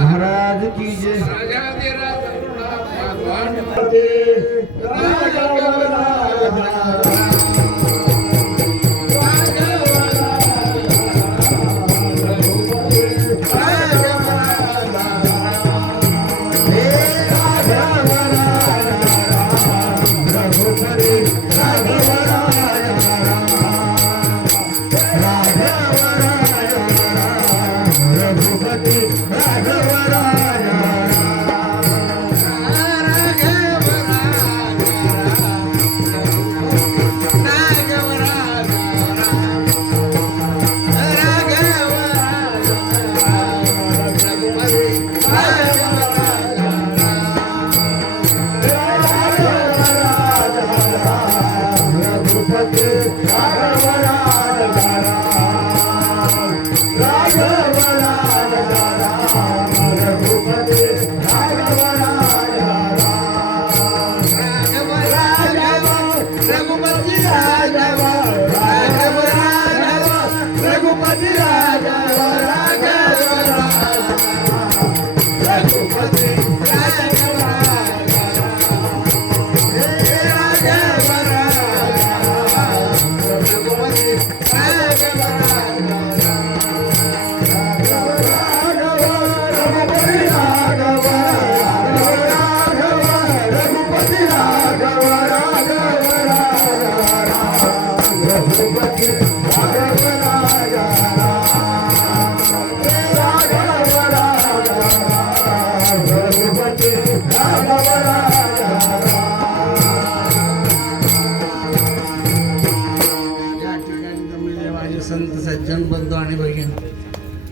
महाराज की जय। भगवान।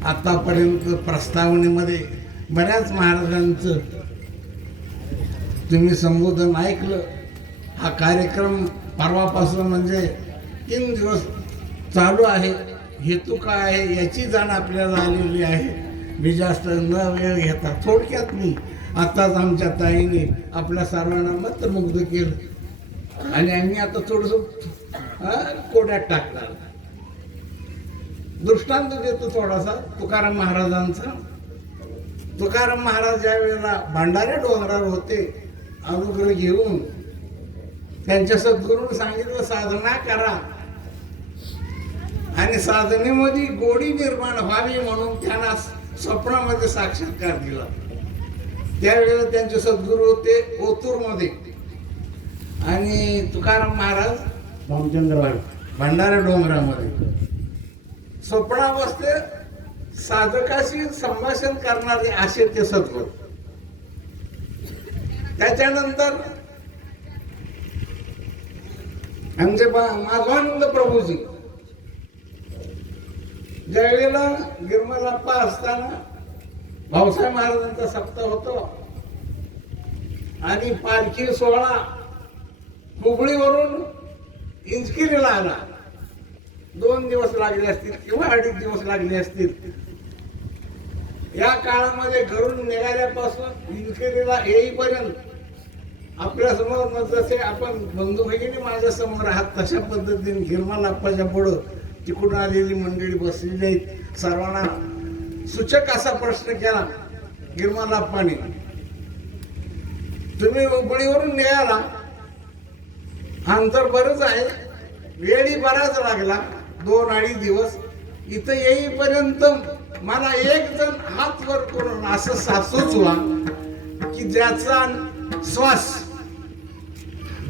आतापर्यंत प्रस्तावनेमध्ये बऱ्याच महाराजांचं तुम्ही संबोधन ऐकलं. हा कार्यक्रम परवापासून म्हणजे तीन दिवस चालू आहे. हेतू काय आहे याची जाण आपल्याला आलेली आहे. मी जास्त न वेळ घेता. थोडक्यात मी आत्ताच आमच्या ताईने आपल्या सर्वांना मंत्रमुग्ध केलं. आणि आम्ही आता थोडंसं कोड्यात टाकणार. दृष्टांत देतो थोडासा. तुकाराम महाराजांचा. तुकाराम महाराज ज्या वेळेला भांडाऱ्या डोंगरावर होते अनुग्रह घेऊन त्यांच्या सद्गुरूने सांगितलं साधना करा. आणि साधनेमध्ये गोडी निर्माण व्हावी म्हणून त्यांना स्वप्नामध्ये साक्षात्कार दिला. त्यावेळेला त्यांचे सद्गुरू होते ओतूरमध्ये. आणि तुकाराम महाराज रामचंद्र भंडारा डोंगरामध्ये. स्वप्नावस्थेत साधकाशी संभाषण करणारे असे ते सद्गुरू त्याच्यानंतर म्हणजे आमचे माधवानंद प्रभूजी. ज्यावेळेला गिरमलाप्पा असताना भाऊसाहेब महाराजांचा सप्ताह होतो आणि पालखी सोहळा हुबळीवरून इंचकिरीला आला. दोन दिवस लागले असतील किंवा अडीच दिवस लागले असतील. या काळामध्ये घरून निघाल्यापासून इंचकिरीला येईपर्यंत आपल्यासमोर जसे आपण बंधू भगिनी माझ्यासमोर आहात तशा पद्धतीने गिरमालाप्पाच्या पुढं तिकडून आलेली मंडळी बसलेली आहेत. सर्वांना सूचक असा प्रश्न केला गिरमालाप्पाने तुम्ही उबळीवरून निघाला अंतर बरंच आहे. वेळी बराच लागला. दोन अडीच दिवस इथं येईपर्यंत मला एक जण हात वर करून असं सा- सुचवा की ज्याचा श्वास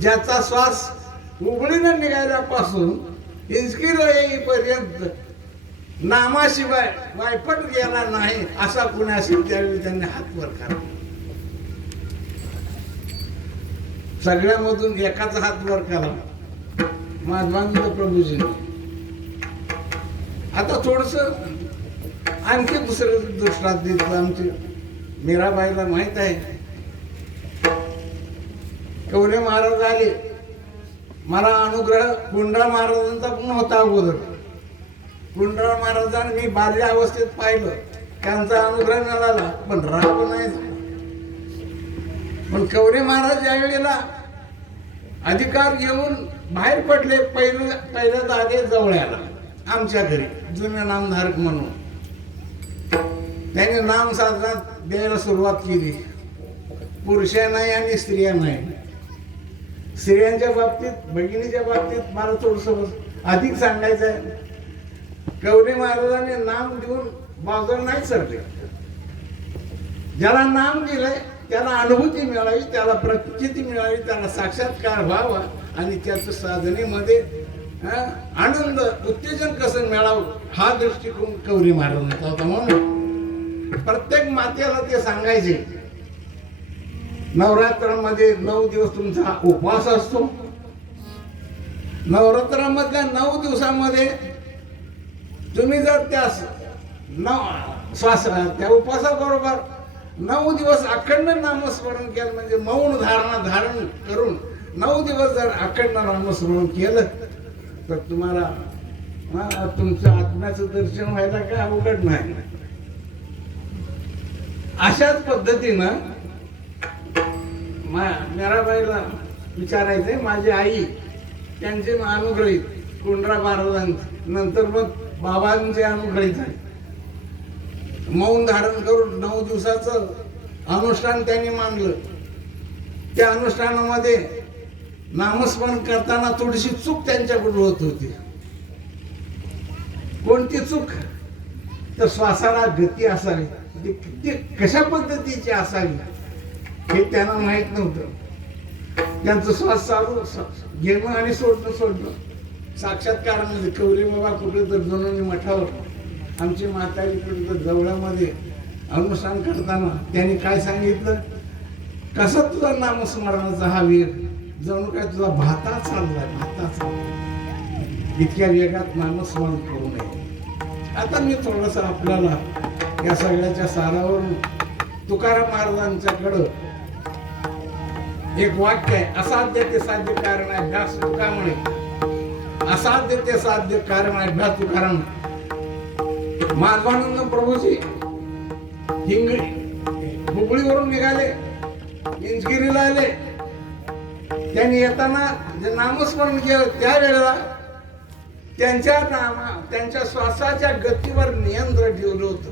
ज्याचा श्वास उघडीनं निघाल्यापासून इंचकीला येईपर्यंत नामाशिवाय वायपट गेला नाही असा कुणी असेल त्यावेळी त्यांनी हात वर करा. सगळ्यामधून एकाच हात वर करा. महात्मा प्रभूजी आता थोडस आणखी दुसरं दृष्टांत दिलं आमची. मीराबाईला माहीत आहे. कवरे महाराज आले. मला अनुग्रह गुंडाळ महाराजांचा पण होता अगोदर. गुंडाळ महाराजांनी मी बाल्य अवस्थेत पाहिलं. त्यांचा अनुग्रह मिळाला पण राग नाही झाला. पण कवरे महाराज या वेळेला अधिकार घेऊन बाहेर पडले पहिलं पहिल्यांदा आले आला आमच्या घरी. जुन्या नामधारक म्हणून. त्याने नाम साधना द्यायला सुरुवात केली. पुरुषा नाही आणि स्त्रिया नाही. स्त्रियांच्या बाबतीत भगिनीच्या बाबतीत मला थोडस अधिक सांगायचं आहे. गौरी महाराजांनी नाम देऊन बाजूला नाही सरले ज्याला नाम दिलंय त्याला अनुभूती मिळावी त्याला प्रचिती मिळावी त्याला साक्षात्कार व्हावा आणि त्याचं साधनेमध्ये आनंद उत्तेजन कसं मिळावं? हा दृष्टिकोन कवरी महाराजांचा होता म्हणून. प्रत्येक मातेला ते सांगायचे. नवरात्रामध्ये नऊ दिवस तुमचा उपवास असतो. नवरात्रामधल्या नऊ दिवसामध्ये तुम्ही जर त्या नव श्वास त्या उपवासाबरोबर नऊ दिवस अखंड नामस्मरण केलं म्हणजे मौन धारणा धारण करून नऊ दिवस जर अखंड नामस्मरण केलं तर तुम्हाला तुमचं तुमच्या आत्म्याचं दर्शन व्हायला काय अवघड नाही. अशाच पद्धतीनं मा मेराबाईला विचारायचंय माझी आई त्यांचे अनुग्रहित कुंडरा महाराजांचे नंतर मग बाबांचे अनुग्रहित आहे मौन धारण करून नऊ दिवसाचं अनुष्ठान त्यांनी मानलं त्या अनुष्ठानामध्ये नामस्मरण करताना थोडीशी चूक त्यांच्याकडून होत होती. कोणती चूक? तर श्वासाला गती असावी. ती कशा पद्धतीची असावी? हे त्यांना माहीत नव्हतं. त्यांचं श्वास चालू घेणं आणि सोडणं सोडणं. साक्षात्कारामध्ये म्हणजे कवरी बाबा कुठे तर जुनोनी मठावर. आमची म्हातारी कुठे तर जवळामध्ये अनुष्ठान करताना त्यांनी काय सांगितलं? कसं तुझा नामस्मरणाचा हा वेग जणू काय तुझा भाता चाललाय भाता चाललाय. इतक्या वेगात नामस्मरण करू नये. आता मी थोडस आपल्याला या सगळ्याच्या सारावरून तुकाराम महाराजांच्याकडं एक वाक्य आहे असाध्य ते साध्य कारण अभ्यास तुका म्हणे असाध्य ते साध्य कारण अभ्यास तुकाराम. माधवानंद प्रभूजी हिंगळी हुबळीवरून निघाले इंचगिरीला आले. त्यांनी येताना जे नामस्मरण केलं त्यावेळेला त्यांच्या नामा त्यांच्या श्वासाच्या गतीवर नियंत्रण ठेवलं होतं.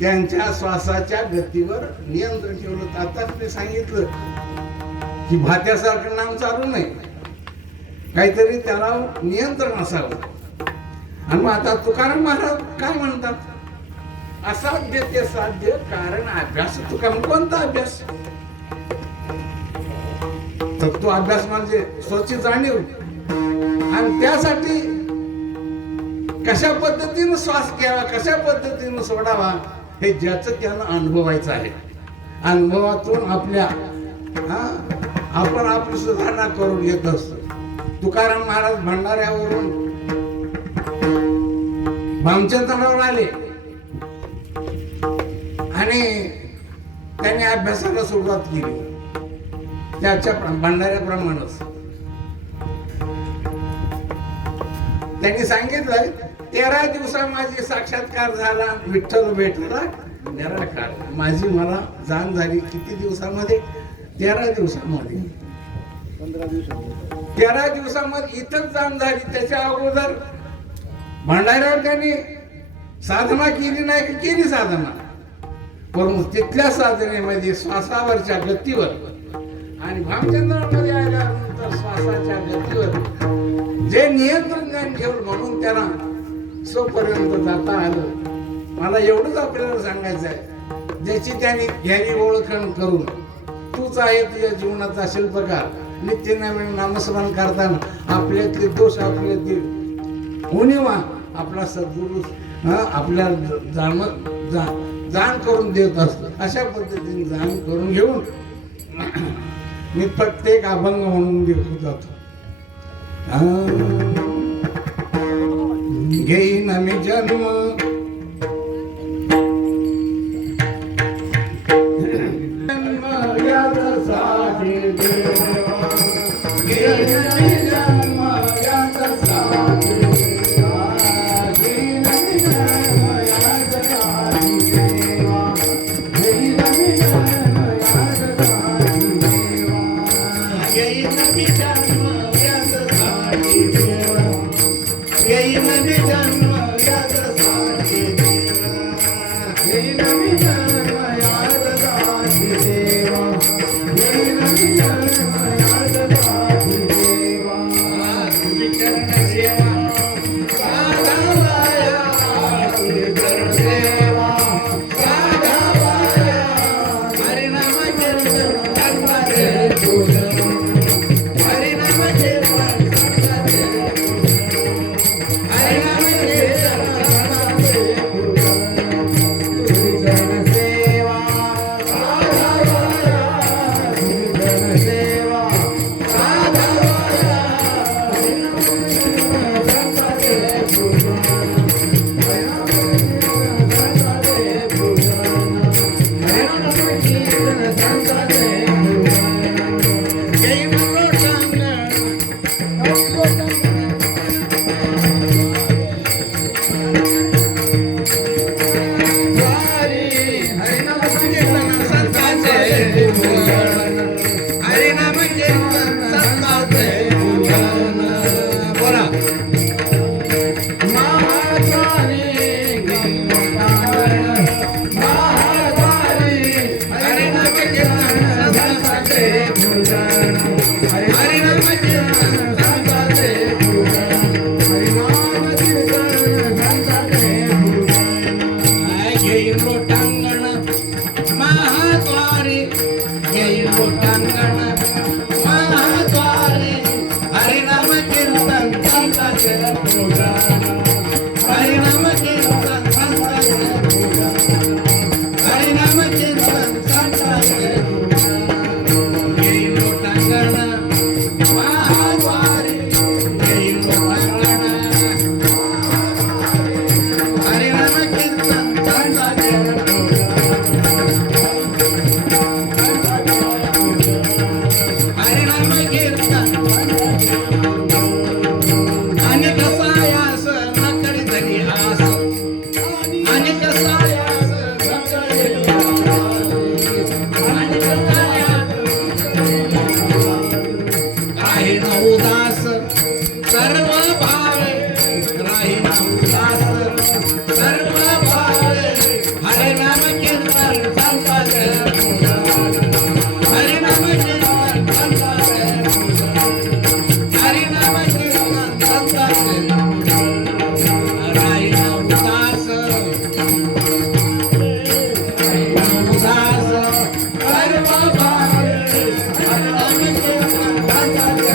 त्यांच्या श्वासाच्या गतीवर नियंत्रण ठेवलं होतं. आताच मी सांगितलं की भात्यासारखं नाम चालू नाही. काहीतरी त्याला नियंत्रण असावं. आणि मग आता तुकाराम महाराज काय म्हणतात? असाध्य ते साध्य कारण अभ्यास. तुका मग कोणता अभ्यास? तर तो अभ्यास म्हणजे स्वच्छ जाणीव. आणि त्यासाठी कशा पद्धतीनं श्वास घ्यावा कशा पद्धतीनं सोडावा हे ज्याचं त्यानं अनुभवायचं आहे. अनुभवातून आपल्या हा आपण आपली सुधारणा करून येत असतो. तुकाराम महाराज भंडाऱ्यावरून भामचंद्रावर आले. आणि त्यांनी अभ्यासाला सुरुवात केली. त्याच्या प्र- भंडाऱ्याप्रमाणेच त्यांनी सांगितलं तेरा दिवसा माझी साक्षात्कार झाला विठ्ठल भेटला. निराकार माझी मला जाण झाली किती दिवसामध्ये? तेरा दिवसामध्ये. तेरा दिवसामध्ये इथंच जाण झाली त्याच्या अगोदर भंडाऱ्यावर त्यांनी साधना केली नाही की केली साधना. परंतु तिथल्या साधनेमध्ये श्वासावरच्या गतीवर आणि भामचंद्रामध्ये आल्यानंतर श्वासाच्या गतीवर जे नियंत्रण ज्ञान ठेवलं म्हणून त्यांना सोपर्यंत जाता आलं. मला एवढंच आपल्याला सांगायचं आहे. ज्याची त्यांनी घ्यावी ओळखण करून तूच आहे तुझ्या जीवनाचा शिल्पकार. नित्य नवीन नामस्मरण करताना आपल्यातले दोष आपल्यातील उणीवा आपला सद्गुरु आपल्या जाण जा- जाण करून देत असतो. अशा पद्धतीने जाण करून घेऊन मी प्रत्येक अभंग म्हणून लिहून जातो. घेईन मी जन्म लोटांगण महाद्वारे जय लोटांगण महाद्वारे हरिनाम कीर्तन चंद्र चरण Thank you.